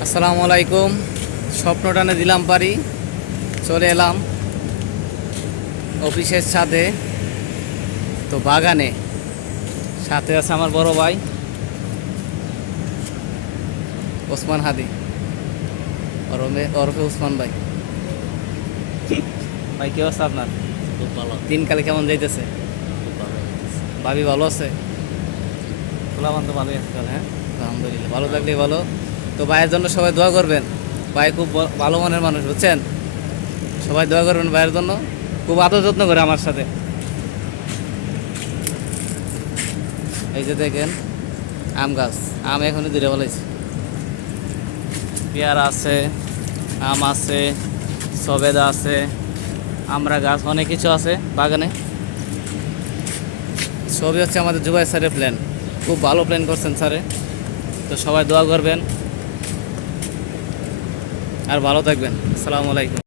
আসসালামু আলাইকুম। স্বপ্ন টানে দিলাম পারি, চলে এলাম অফিসের সাথে। তো বাগানে সাথে আছে আমার বড় ভাই ওসমান হাদি, ওরফে ওসমান ভাই। ভাই কি অবস্থা আপনার? খুব ভালো। দিনকালে কেমন যাইতেছে? খুব ভালো। ভাবি ভালো আছে? খোলাবান তো ভালোই আছে তাহলে, হ্যাঁ আলহামদুলিল্লাহ, ভালো থাকলেই ভালো। তো ভাইয়ের জন্য সবাই দোয়া করবেন। ভাই খুব ভালো মনের মানুষ, বুঝছেন? সবাই দোয়া করবেন ভাইয়ের জন্য। খুব আদর যত্ন করে আমার সাথে। এই যে দেখেন আম গাছ, আম এখনই দূরে বলেছি। পেয়ারা আছে, আম আছে, সবেদা আছে, আমরা গাছ, অনেক কিছু আছে বাগানে। সবই হচ্ছে আমাদের জুবাই স্যারের প্ল্যান। খুব ভালো প্ল্যান করছেন স্যারে। তো সবাই দোয়া করবেন আর ভালো থাকবেন। আসসালামু আলাইকুম।